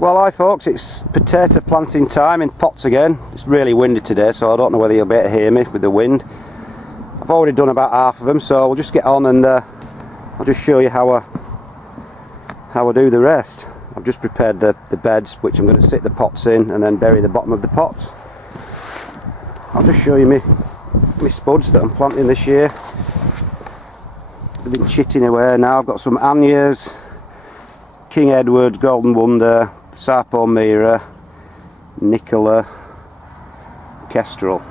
Well, hi folks, it's potato planting time in pots again. It's really windy today, so I don't know whether you'll be able to hear me with the wind. I've already done about half of them, so we'll just get on and I'll just show you how I do the rest. I've just prepared the beds, which I'm going to sit the pots in and then bury the bottom of the pots. I'll just show you my spuds that I'm planting this year. They've been chitting away now. I've got some Annias, King Edward, Golden Wonder, Sarpo Mira, Nicola, Kestrel.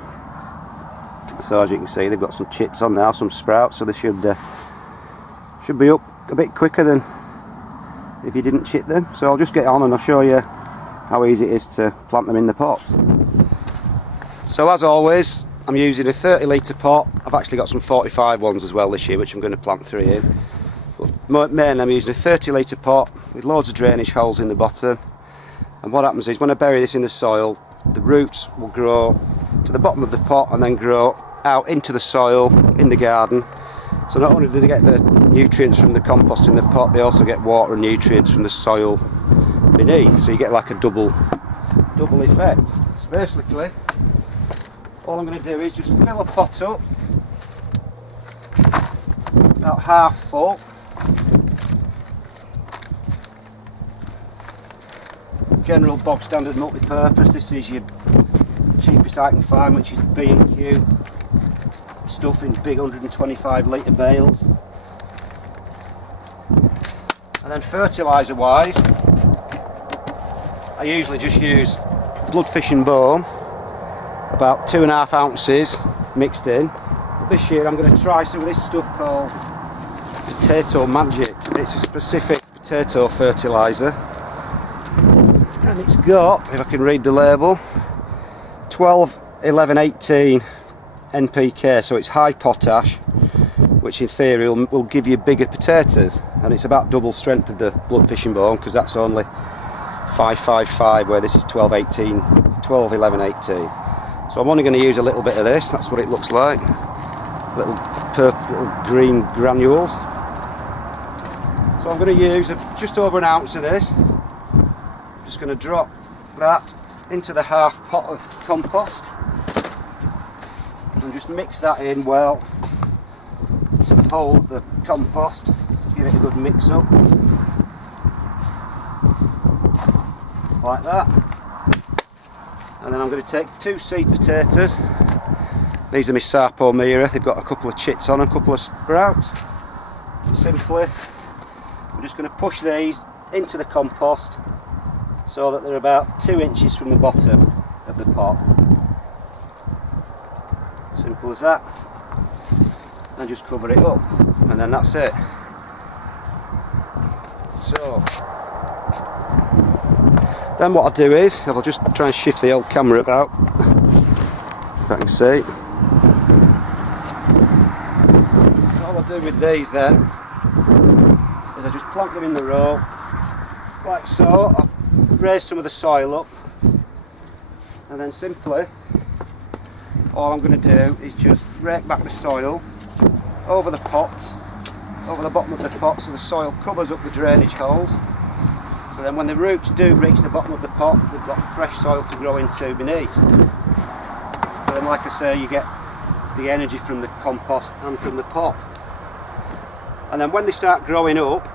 So as you can see, they've got some chits on now, some sprouts, so they should be up a bit quicker than if you didn't chit them. So I'll just get on and I'll show you how easy it is to plant them in the pots. So as always, I'm using a 30 litre pot. I've actually got some 45 ones as well this year, which I'm going to plant 3 in. But mainly I'm using a 30 litre pot with loads of drainage holes in the bottom. And what happens is when I bury this in the soil, the roots will grow to the bottom of the pot and then grow out into the soil in the garden. So not only do they get the nutrients from the compost in the pot, they also get water and nutrients from the soil beneath. So you get like a double effect. So basically, all I'm going to do is just fill a pot up about half full. General bog standard multi-purpose. This is your cheapest I can find, which is B&Q stuff in big 125 litre bales. And then fertiliser wise, I usually just use bloodfish and bone, about 2.5 ounces mixed in. But this year I'm going to try some of this stuff called Potato Magic. It's a specific potato fertiliser. And it's got, if I can read the label, 12, 11, 18 NPK, so it's high potash, which in theory will give you bigger potatoes, and it's about double strength of the bloodfish and bone, because that's only 555, where this is 12, 11, 18. So I'm only going to use a little bit of this. That's what it looks like, little purple, little green granules. So I'm going to use just over an ounce of this. Just going to drop that into the half pot of compost and just mix that in well to hold the compost. Just give it a good mix up like that. And then I'm going to take 2 seed potatoes. These are my Sarpo Mira. They've got a couple of chits on, a couple of sprouts. And simply I'm just going to push these into the compost so that they're about 2 inches from the bottom of the pot. Simple as that. And just cover it up, and then that's it. So then what I'll do is, I'll just try and shift the old camera about, if I can see. All I'll do with these then is I just plonk them in the row, like so. I'll raise some of the soil up, and then simply all I'm going to do is just rake back the soil over the pot, over the bottom of the pot, so the soil covers up the drainage holes. So then when the roots do reach the bottom of the pot, they've got fresh soil to grow into beneath. So then, like I say, you get the energy from the compost and from the pot. And then when they start growing up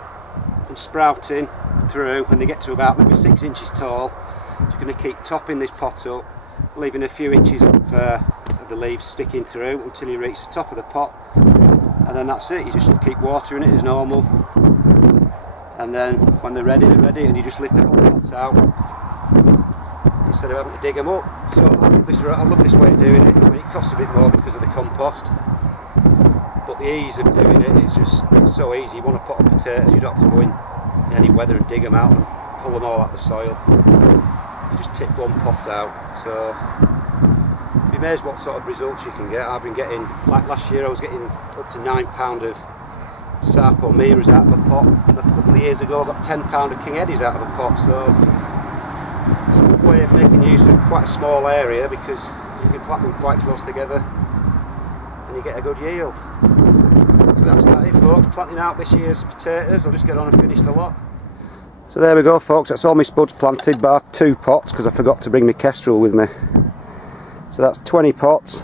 and sprouting through, when they get to about maybe 6 inches tall, you're going to keep topping this pot up, leaving a few inches of the leaves sticking through until you reach the top of the pot, and then that's it. You just keep watering it as normal, and then when they're ready, and you just lift the whole pot out instead of having to dig them up. So I love this way of doing it. I mean, it costs a bit more because of the compost, but the ease of doing it is it's so easy. You want to pot of potatoes, you don't have to go in any weather and dig them out and pull them all out of the soil. You just tip one pot out. So you'd be amazed what sort of results you can get. I've been getting, like last year I was getting up to £9 of Sarpo Miras out of a pot, and a couple of years ago I got £10 of King Eddies out of a pot. So it's a good way of making use of quite a small area, because you can plant them quite close together and you get a good yield. So that's about it folks, planting out this year's potatoes. I'll just get on and finish the lot. So there we go folks, that's all my spuds planted bar 2 pots because I forgot to bring my kestrel with me. So that's 20 pots,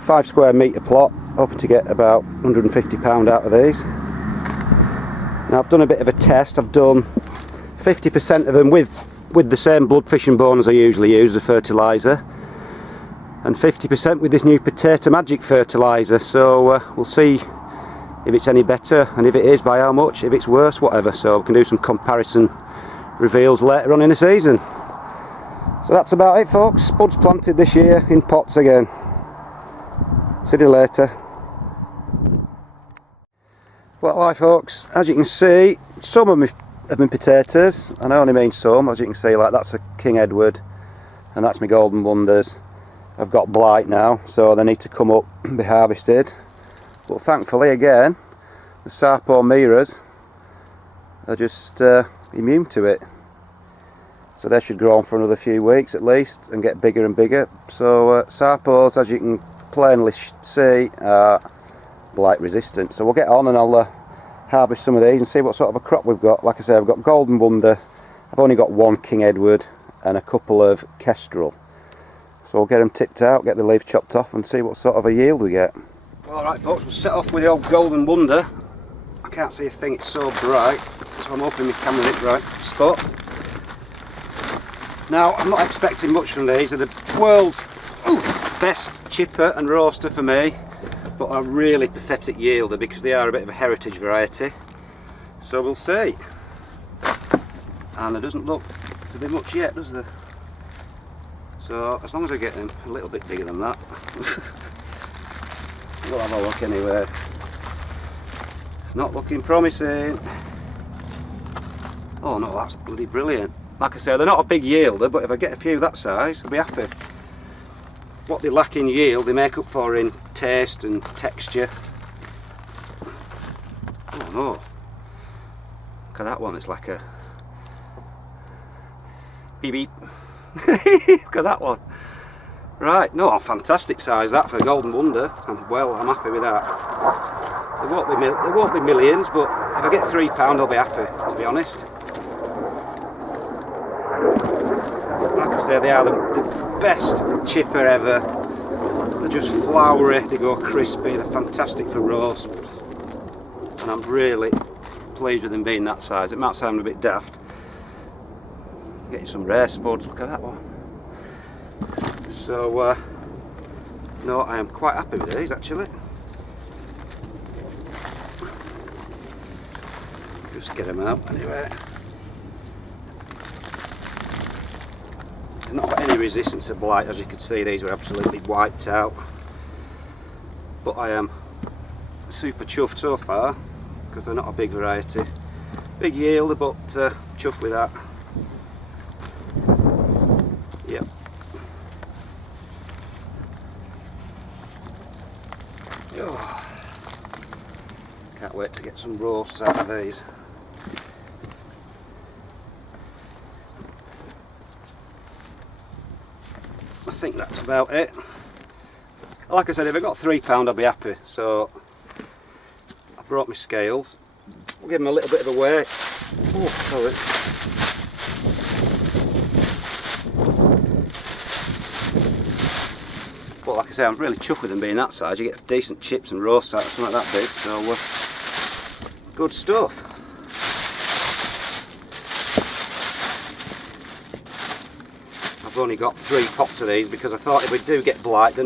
5 square metre plot, hoping to get about £150 out of these. Now I've done a bit of a test, I've done 50% of them with the same blood fish and bone as I usually use, the fertiliser, and 50% with this new Potato Magic fertiliser, so we'll see if it's any better, and if it is, by how much, if it's worse, whatever, so we can do some comparison reveals later on in the season. So that's about it folks, spuds planted this year in pots again. See you later. Well hi folks, as you can see, some of my potatoes, and I only mean some, as you can see, like that's a King Edward and that's my Golden Wonders. I've got blight now, so they need to come up and be harvested. But thankfully again, the Sarpo Miras are just immune to it. So they should grow on for another few weeks at least and get bigger and bigger. So Sarpos, as you can plainly see, are blight resistant. So we'll get on and I'll harvest some of these and see what sort of a crop we've got. Like I say, I've got Golden Wonder, I've only got 1 King Edward and a couple of Kestrel. So we'll get them tipped out, get the leaves chopped off and see what sort of a yield we get. Alright folks, we'll set off with the old Golden Wonder. I can't see a thing, it's so bright, so I'm hoping my camera hit the right spot. Now, I'm not expecting much from these. They're the world's best chipper and roaster for me, but a really pathetic yielder because they are a bit of a heritage variety. So we'll see. And there doesn't look to be much yet, does there? So as long as I get them a little bit bigger than that, we'll have a look anyway. It's not looking promising. Oh no, that's bloody brilliant. Like I say, they're not a big yielder, but if I get a few that size, I'll be happy. What they lack in yield, they make up for in taste and texture. Oh no. Look at that one, it's like a beep beep. Look at that one. Right, no, fantastic size that for a Golden Wonder. I'm happy with that. There won't be millions, but if I get £3 I'll be happy, to be honest. Like I say, they are the best chipper ever. They're just floury, they go crispy, they're fantastic for roast. And I'm really pleased with them being that size. It might sound a bit daft. Getting some rare spuds, look at that one. So, no, I am quite happy with these actually. Just get them out anyway. They've not got any resistance to blight, as you can see, these were absolutely wiped out. But I am super chuffed so far, because they're not a big variety. Big yielder, but chuffed with that. Yep. Oh. Can't wait to get some roasts out of these. I think that's about it. Like I said, if I got £3 I'll be happy. So I brought my scales. We'll give them a little bit of a weigh. Oh, sorry. But like I say, I'm really chuffed with them being that size. You get decent chips and roasts out of something like that big. So good stuff. I've only got 3 pots of these because I thought if we do get blight, they're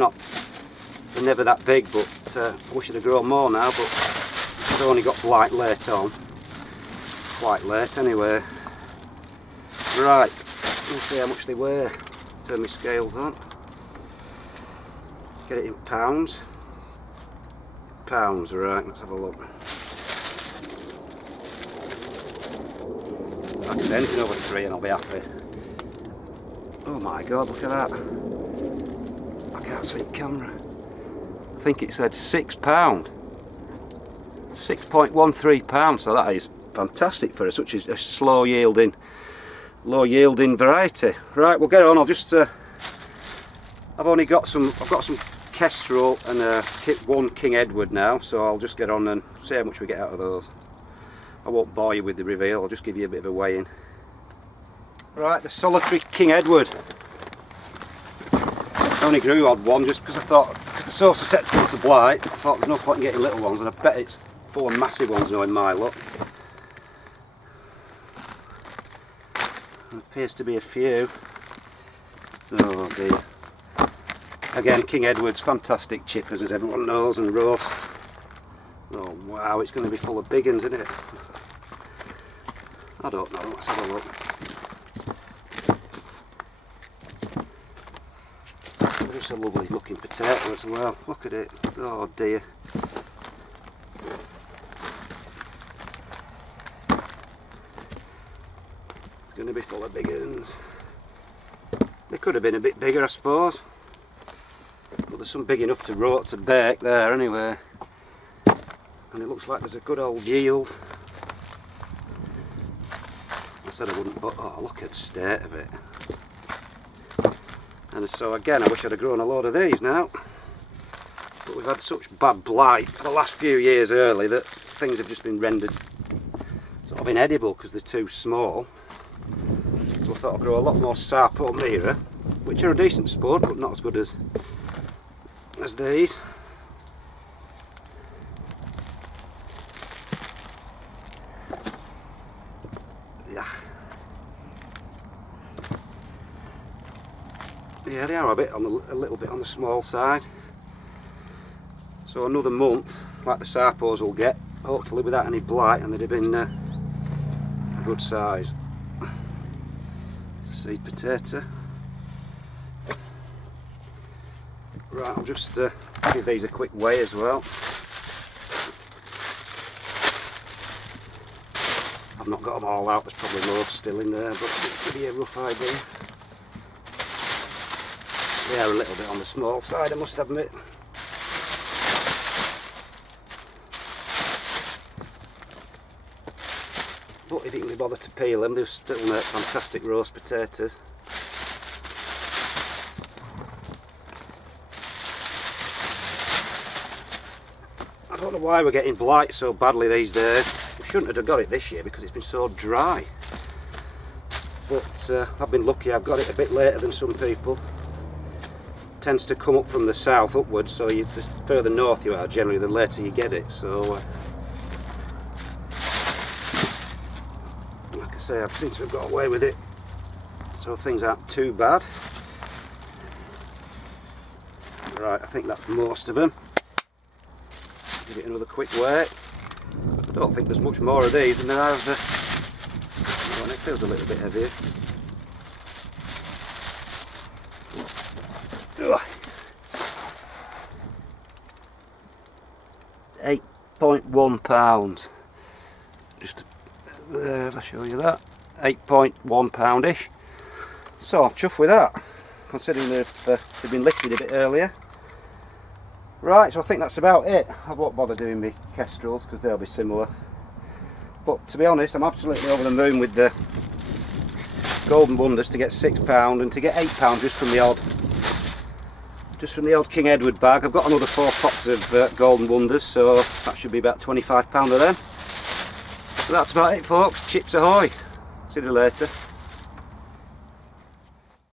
never that big, but I wish I'd have grown more now, but I've only got blight late on. Quite late anyway. Right, let's see how much they weigh. Turn my scales on. Get it in pounds. Pounds, right, let's have a look. Like I say, anything over 3 and I'll be happy. Oh my god, look at that. I can't see the camera. I think it said £6. £6.13, so that is fantastic for such a slow yielding, low yielding variety. Right, we'll get on. I'll just I've got some Kestrel and 1 King Edward now, so I'll just get on and see how much we get out of those. I won't bore you with the reveal, I'll just give you a bit of a weigh-in. Right, the solitary King Edward. I only grew odd one just because I thought, because the source are susceptible to blight, I thought there's no point in getting little ones, and I bet it's full of massive ones now in my luck. There appears to be a few. Oh dear. Again, King Edward's fantastic chippers, as everyone knows, and roasts. Oh wow, it's going to be full of big uns, isn't it? I don't know, let's have a look. It's a lovely looking potato as well, look at it, oh dear. It's going to be full of big uns. They could have been a bit bigger, I suppose, but there's some big enough to rot to bake there anyway. And it looks like there's a good old yield. I said I wouldn't, but oh, look at the state of it. And so again, I wish I'd have grown a load of these now. But we've had such bad blight for the last few years early that things have just been rendered sort of inedible because they're too small. So I thought I'd grow a lot more Sarpo Mira, which are a decent spud, but not as good as these. Yeah, they are a little bit on the small side. So another month, like the Sarpos will get, hopefully without any blight, and they'd have been a good size. It's a seed potato. Right, I'll just give these a quick weigh as well. I've not got them all out, there's probably loads still in there, but to give you a rough idea. They are a little bit on the small side, I must admit. But if you can be bothered to peel them, they'll still make fantastic roast potatoes. I don't know why we're getting blight so badly these days. We shouldn't have got it this year because it's been so dry. But I've been lucky, I've got it a bit later than some people. Tends to come up from the south upwards, so the further north you are generally the later you get it. So like I say, I seem to have got away with it, so things aren't too bad. Right, I think that's most of them. Give it another quick weigh. I don't think there's much more of these than there are of the... Oh, and it feels a little bit heavier. 8.1 pounds. Just there, if I show you that, 8.1 pound-ish. So chuffed with that, considering they've been liquid a bit earlier. Right, so I think that's about it. I won't bother doing my kestrels because they'll be similar. But to be honest, I'm absolutely over the moon with the Golden Wonders to get £6 and to get £8 just from the old King Edward bag. I've got another 4 pots of Golden Wonders, so that should be about £25 of them. So that's about it, folks. Chips ahoy. See you later.